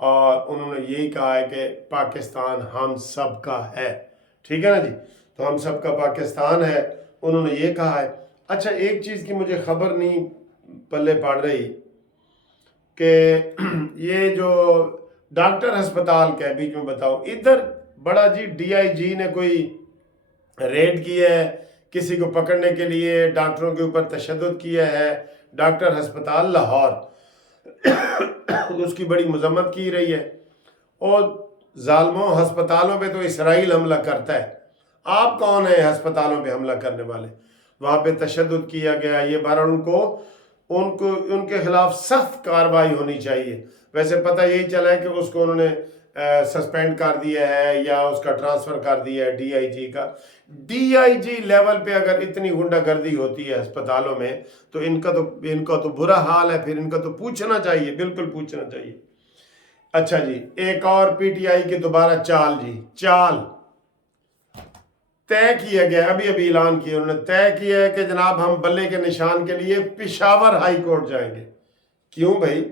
اور انہوں نے یہی کہا ہے کہ پاکستان ہم سب کا ہے، ٹھیک ہے نا جی، تو ہم سب کا پاکستان ہے، انہوں نے یہ کہا ہے۔ اچھا ایک چیز کی مجھے خبر نہیں پلے پڑ رہی کہ یہ جو ڈاکٹر ہسپتال کا ہے، بیچ میں بتاؤ، ادھر بڑا جی ڈی آئی جی نے کوئی ریڈ کی ہے کسی کو پکڑنے کے لیے، ڈاکٹروں کے اوپر تشدد کیا ہے، ڈاکٹر ہسپتال لاہور اس کی بڑی مذمت کی رہی ہے، اور ظالموں ہسپتالوں پہ تو اسرائیل حملہ کرتا ہے، آپ کون ہیں ہسپتالوں پہ حملہ کرنے والے؟ وہاں پہ تشدد کیا گیا، یہ بہرحال ان کے خلاف سخت کارروائی ہونی چاہیے۔ ویسے پتہ یہی چلا ہے کہ اس کو انہوں نے سسپینڈ کر دیا ہے یا اس کا ٹرانسفر کر دیا ہے ڈی آئی جی کا۔ ڈی آئی جی لیول پہ اگر اتنی غنڈہ گردی ہوتی ہے ہسپتالوں میں تو ان کا تو برا حال ہے، پھر ان کا تو پوچھنا چاہیے، بالکل پوچھنا چاہیے۔ اچھا جی ایک اور پی ٹی آئی کی دوبارہ چال طے کیا گیا، ابھی اعلان کیا انہوں نے، طے کیا ہے کہ جناب ہم بلے کے نشان کے لیے پشاور ہائی کورٹ جائیں گے۔ کیوں بھائی؟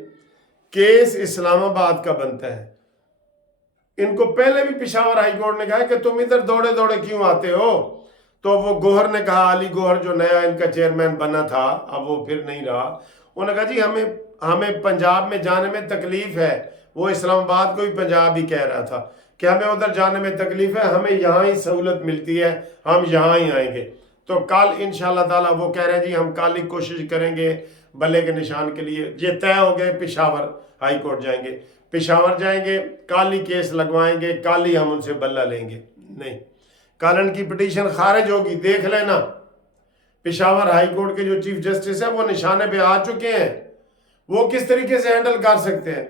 کیس اسلام آباد کا بنتا ہے۔ ان کو پہلے بھی پشاور ہائی کورٹ نے کہا کہ تم ادھر دوڑے دوڑے کیوں آتے ہو؟ تو وہ گوہر نے کہا، علی گوہر جو نیا ان کا چیئرمین بنا تھا، اب وہ پھر نہیں رہا، انہوں نے کہا جی ہمیں پنجاب میں جانے میں تکلیف ہے، وہ اسلام آباد کو بھی پنجاب ہی کہہ رہا تھا کہ ہمیں ادھر جانے میں تکلیف ہے، ہمیں یہاں ہی سہولت ملتی ہے، ہم یہاں ہی آئیں گے۔ تو کل انشاءاللہ تعالیٰ وہ کہہ رہے ہیں جی ہم کل ہی کوشش کریں گے بلے کے نشان کے لیے، یہ طے ہو گئے پشاور ہائی کورٹ جائیں گے، پشاور جائیں گے، کل ہی کیس لگوائیں گے، کل ہی ہم ان سے بلہ لیں گے۔ نہیں، کل ان کی پٹیشن خارج ہوگی، دیکھ لینا۔ پشاور ہائی کورٹ کے جو چیف جسٹس ہیں وہ نشانے پہ آ چکے ہیں، وہ کس طریقے سے ہینڈل کر سکتے ہیں؟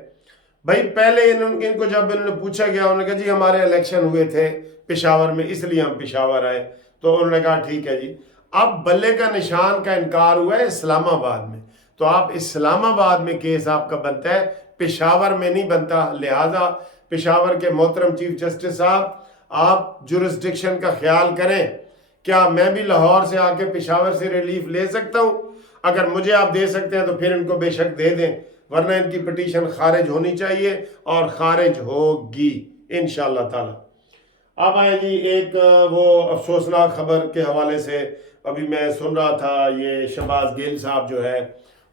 بھائی پہلے ان کو جب انہوں نے پوچھا گیا، انہوں نے کہا جی ہمارے الیکشن ہوئے تھے پشاور میں اس لیے ہم پشاور آئے، تو انہوں نے کہا ٹھیک ہے جی۔ اب بلے کا نشان کا انکار ہوا ہے اسلام آباد میں، تو آپ اسلام آباد میں کیس آپ کا بنتا ہے، پشاور میں نہیں بنتا، لہٰذا پشاور کے محترم چیف جسٹس صاحب آپ جورسڈکشن کا خیال کریں۔ کیا میں بھی لاہور سے آ کے پشاور سے ریلیف لے سکتا ہوں؟ اگر مجھے آپ دے سکتے ہیں تو پھر ان کو بے شک دے دیں، ورنہ ان کی پٹیشن خارج ہونی چاہیے اور خارج ہوگی انشاءاللہ تعالی۔ اب آئے جی ایک وہ افسوسناک خبر کے حوالے سے، ابھی میں سن رہا تھا یہ شہباز گیل صاحب جو ہے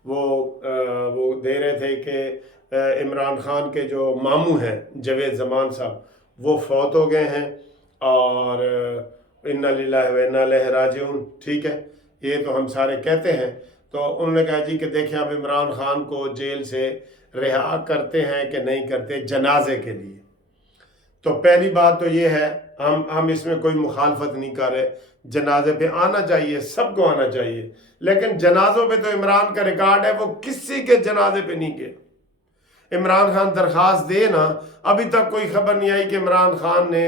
وہ دے رہے تھے کہ عمران خان کے جو ماموں ہیں جاوید زمان صاحب وہ فوت ہو گئے ہیں، اور انا للہ و انا الیہ راجعون، ٹھیک ہے، یہ تو ہم سارے کہتے ہیں۔ تو انہوں نے کہا جی کہ دیکھیں اب عمران خان کو جیل سے رہا کرتے ہیں کہ نہیں کرتے جنازے کے لیے۔ تو پہلی بات تو یہ ہے، ہم اس میں کوئی مخالفت نہیں کر رہے، جنازے پہ آنا چاہیے، سب کو آنا چاہیے، لیکن جنازوں پہ تو عمران کا ریکارڈ ہے وہ کسی کے جنازے پہ نہیں گئے۔ عمران خان درخواست دے نا، ابھی تک کوئی خبر نہیں آئی کہ عمران خان نے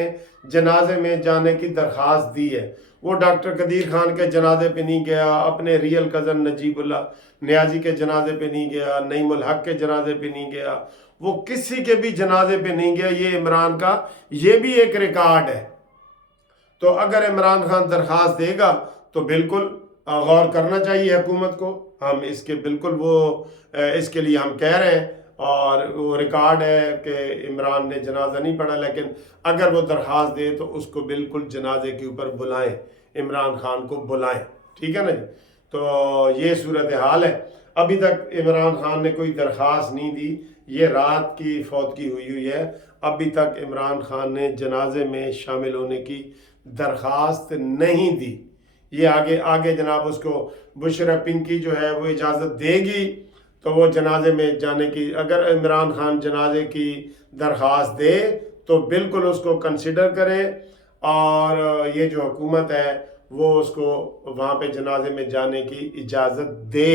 جنازے میں جانے کی درخواست دی ہے۔ وہ ڈاکٹر قدیر خان کے جنازے پہ نہیں گیا، اپنے ریئل کزن نجیب اللہ نیازی کے جنازے پہ نہیں گیا، نعیم الحق کے جنازے پہ نہیں گیا، وہ کسی کے بھی جنازے پہ نہیں گیا۔ یہ عمران کا یہ بھی ایک ریکارڈ ہے۔ تو اگر عمران خان درخواست دے گا تو بالکل غور کرنا چاہیے حکومت کو، ہم اس کے بالکل اس کے لیے ہم کہہ رہے ہیں، اور وہ ریکارڈ ہے کہ عمران نے جنازہ نہیں پڑھا، لیکن اگر وہ درخواست دے تو اس کو بالکل جنازے کے اوپر بلائیں، عمران خان کو بلائیں، ٹھیک ہے نا جی۔ تو یہ صورتحال ہے، ابھی تک عمران خان نے کوئی درخواست نہیں دی، یہ رات کی فوتگی ہوئی ہے، ابھی تک عمران خان نے جنازے میں شامل ہونے کی درخواست نہیں دی۔ یہ آگے جناب اس کو بشرا پنکی جو ہے وہ اجازت دے گی تو وہ جنازے میں جانے کی، اگر عمران خان جنازے کی درخواست دے تو بالکل اس کو کنسیڈر کرے، اور یہ جو حکومت ہے وہ اس کو وہاں پہ جنازے میں جانے کی اجازت دے۔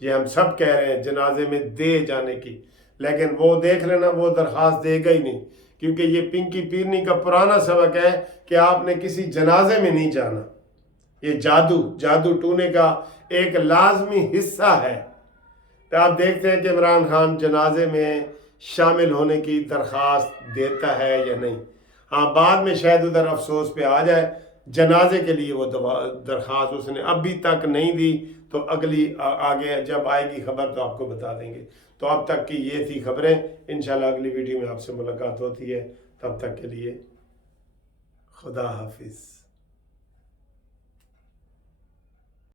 یہ ہم سب کہہ رہے ہیں جنازے میں دے جانے کی، لیکن وہ دیکھ لینا وہ درخواست دے گا ہی نہیں، کیونکہ یہ پنکی پیرنی کا پرانا سبق ہے کہ آپ نے کسی جنازے میں نہیں جانا۔ یہ جادو ٹونے کا ایک لازمی حصہ ہے۔ تو آپ دیکھتے ہیں کہ عمران خان جنازے میں شامل ہونے کی درخواست دیتا ہے یا نہیں۔ ہاں بعد میں شاید ادھر افسوس پہ آ جائے، جنازے کے لیے وہ درخواست اس نے ابھی تک نہیں دی، تو اگلی آگے جب آئے گی خبر تو آپ کو بتا دیں گے۔ تو اب تک کی یہ تھی خبریں، انشاءاللہ اگلی ویڈیو میں آپ سے ملاقات ہوتی ہے، تب تک کے لیے خدا حافظ۔